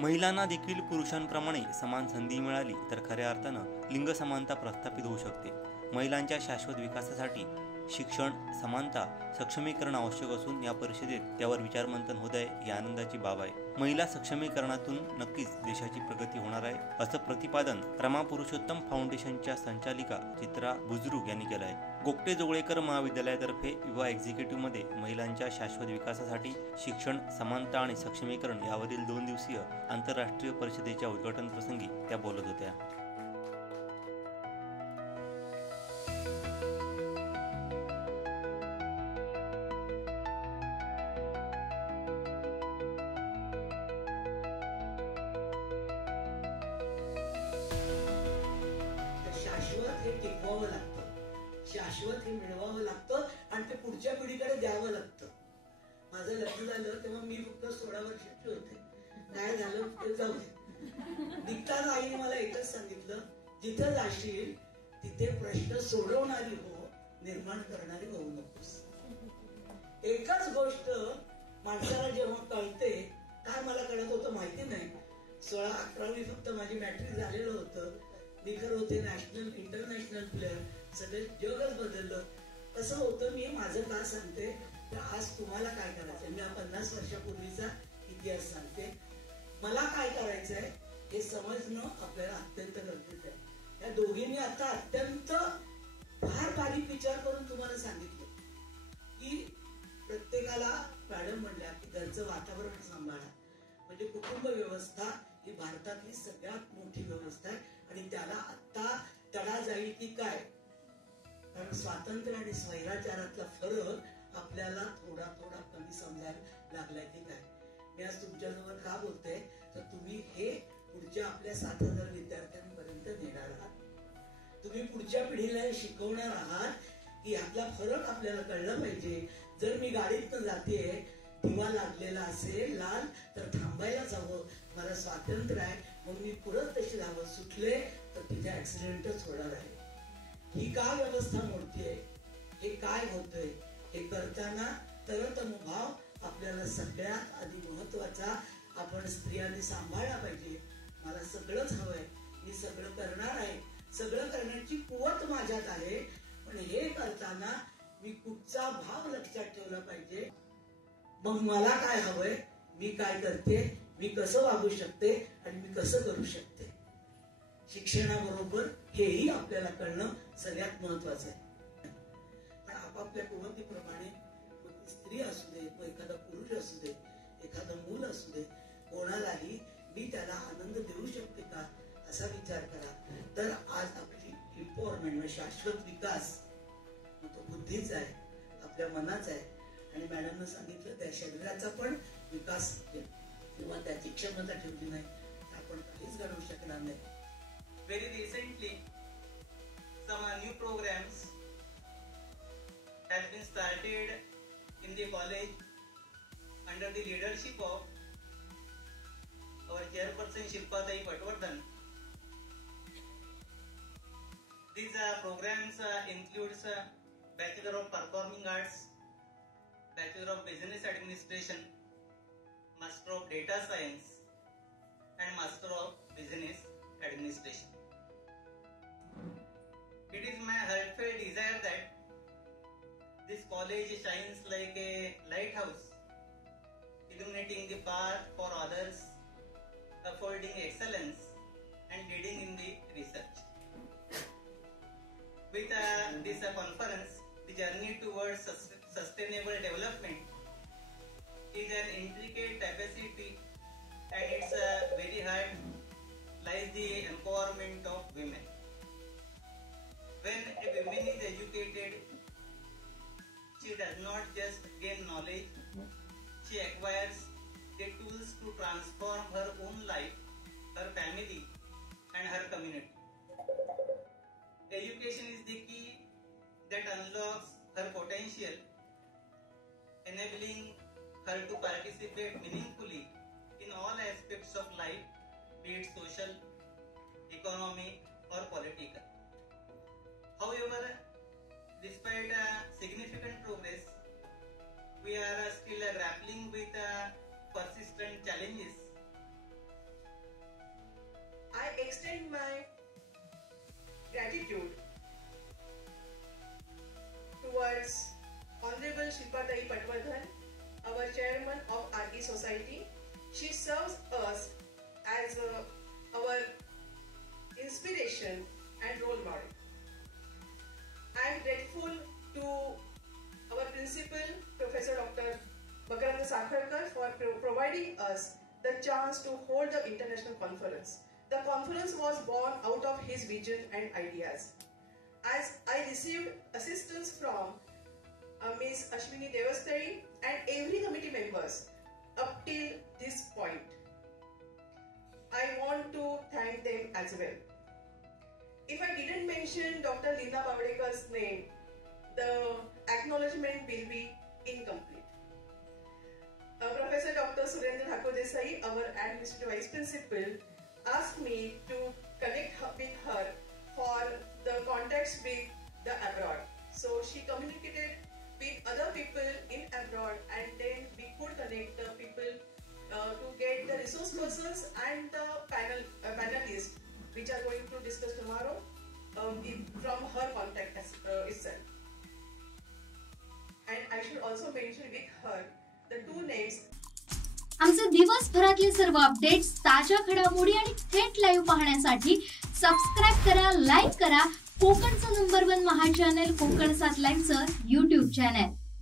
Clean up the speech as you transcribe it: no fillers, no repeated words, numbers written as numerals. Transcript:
महिलांना देखील पुरुषांप्रमाणे समान संधी मिळाली तर खऱ्या अर्थानं लिंग समानता प्रस्थापित होऊ शकते. महिलांच्या शाश्वत विकासासाठी शिक्षण, समानता, सक्षमीकरण आवश्यक असून या परिषदेत त्यावर विचारमंथन होत आहे ही आनंदाची बाब आहे. महिला सक्षमीकरणातून नक्कीच देशाची प्रगती होणार आहे असं प्रतिपादन रमा पुरुषोत्तम फाउंडेशनच्या संचालिका चित्रा बुजरुग यांनी केलं आहे. गोगटे जोगळेकर महाविद्यालयातर्फे युवा एक्झिक्युटिव्हमध्ये महिलांच्या शाश्वत विकासासाठी शिक्षण, समानता आणि सक्षमीकरण यावरील 2 दिवसीय आंतरराष्ट्रीय परिषदेच्या उद्घाटन प्रसंगी त्या बोलत होत्या. शाश्वत हे टिकवावं लागतं, शाश्वत हे मिळवावं लागतं आणि ते पुढच्या पिढीकडे द्यावं लागतं. माझं लग्न झालं तेव्हा मी फक्त 16 वर्षाची होते. काय झालं ते जाऊ दे. निघताना आईने मला एकच सांगितलं, जिथं जाशील तिथे प्रश्न सोडवणारी हो, निर्माण करणारी होऊ नकोस. एकच गोष्ट माणसाला जेव्हा कळते, काय मला कळत होतं माहिती नाही. 16-11वी फक्त माझी मॅट्रिक झालेलं होतं. निखर होते, नॅशनल इंटरनॅशनल प्लेअर, सगळं जगच बदललं. कसं होतं, मी माझं का सांगते तर आज तुम्हाला काय करायचंय, मी 50 वर्षापूर्वीचा इतिहास सांगते. मला काय करायचंय हे समजणं आपल्याला अत्यंत गरजेचं आहे. या दोघींनी आता अत्यंत फार बारीक विचार करून तुम्हाला सांगितलं की प्रत्येकाला, मॅडम म्हणल्या की घरचं वातावरण सांभाळा. म्हणजे कुटुंब व्यवस्था ही भारतातली सगळ्यात मोठी व्यवस्था आहे आणि त्याला आता तडा जाईल की काय, कारण स्वातंत्र्य आणि स्वैराचारातला फरक आपल्याला थोडा थोडा कमी समजायला लागलाय की काय. मी आज तुमच्याजवळ का बोलते तर तुम्ही हे पुढच्या आपल्या 7,000 विद्यार्थ्यांपर्यंत नेणार आहात. तुम्ही पुढच्या पिढीला हे शिकवणार आहात की यातला फरक आपल्याला कळलं पाहिजे. जर मी गाडीतनं जातेय, दिवा लागलेला असेल लाल तर थांबायला जावं, मला स्वातंत्र्य आहे मग मी पुढे तशी जावं, सुटले तर तिथे ऍक्सिडेंटच होणार आहे. ही का व्यवस्था मोडतीये, हे काय होतंय, हे करताना तरतमभाव आपल्याला सगळ्यात आधी महत्वाचा आपण स्त्रियांनी सांभाळला पाहिजे. मला सगळंच हवंय, मी सगळं करणार आहे, सगळं करण्याची कुवत माझ्यात आहे, पण हे करताना मी कुठचा भाव लक्षात ठेवला पाहिजे. मग मला काय हवंय, मी काय करते, मी कसं वागू शकते आणि मी कसं करू शकते. शिक्षणाबरोबर हेही आपल्याला कळणं सगळ्यात महत्वाचं आहे. पण आपापल्या कुवतीप्रमाणे स्त्री असू दे, एखादा पुरुष असू दे, एखादं मूल असू दे, कोणालाही मी त्याला आनंद देऊ शकते का असा विचार करा. तर आज आपली एम्पॉवरमेंट म्हणजे शाश्वत विकास तो बुद्धीचा आहे, आपल्या मनाचा आहे. आणि मॅडमनं सांगितलं त्या शरीराचा पण विकास किंवा त्याची क्षमता ठेवली नाही तर आपण काहीच घडवू शकणार नाही. Very recently, some new programs has been started in the college under the leadership of our chairperson Shilpatai Patwardhan. These programs includes Bachelor of Performing Arts, Bachelor of Business Administration, Master of Data Science and Master of Business Administration. It is my heartfelt desire that this college shines like a lighthouse, illuminating the path for others, affording excellence and leading in the research. With this conference, the journey towards sustainable development is an intricate tapestry. At its very heart lies the empowerment of women. When a woman is educated, she does not just gain knowledge, she acquires the tools to transform her own life, her family and her community. Education is the key that unlocks her potential, enabling her to participate meaningfully in all aspects of life, be it social, economic or political. However, despite significant progress, we are still grappling with persistent challenges I extend my gratitude towards Honorable Shilpatai Patwardhan, our chairman of RE Society. She serves us as our inspiration and role model. I am grateful to our principal, Professor Dr. Makarand Sakharkar, for providing us the chance to hold the international conference. The conference was born out of his vision and ideas. As I received assistance from Ms. Ashwini Devastari and every committee members up till this point, I want to thank them as well. If I didn't mention Dr. Linda Bavdekar's name, the acknowledgement will be incomplete. Professor Dr. Surendra Thakur Desai, our administrative vice principal, asked me to connect with her for the contacts with the abroad. So she communicated with other people in abroad, and then we could connect the people to get the resource persons and the panelists which are going to discuss tomorrow from her contact itself. And I should also mention with her the two names. आमचे दिवसभरातले सर्व updates, ताज्या घडामोडी आणि थेट live पाहण्यासाठी subscribe करा, like करा कोकणचं number 1 महा channel Konkan 7 लाईव्हचं YouTube channel.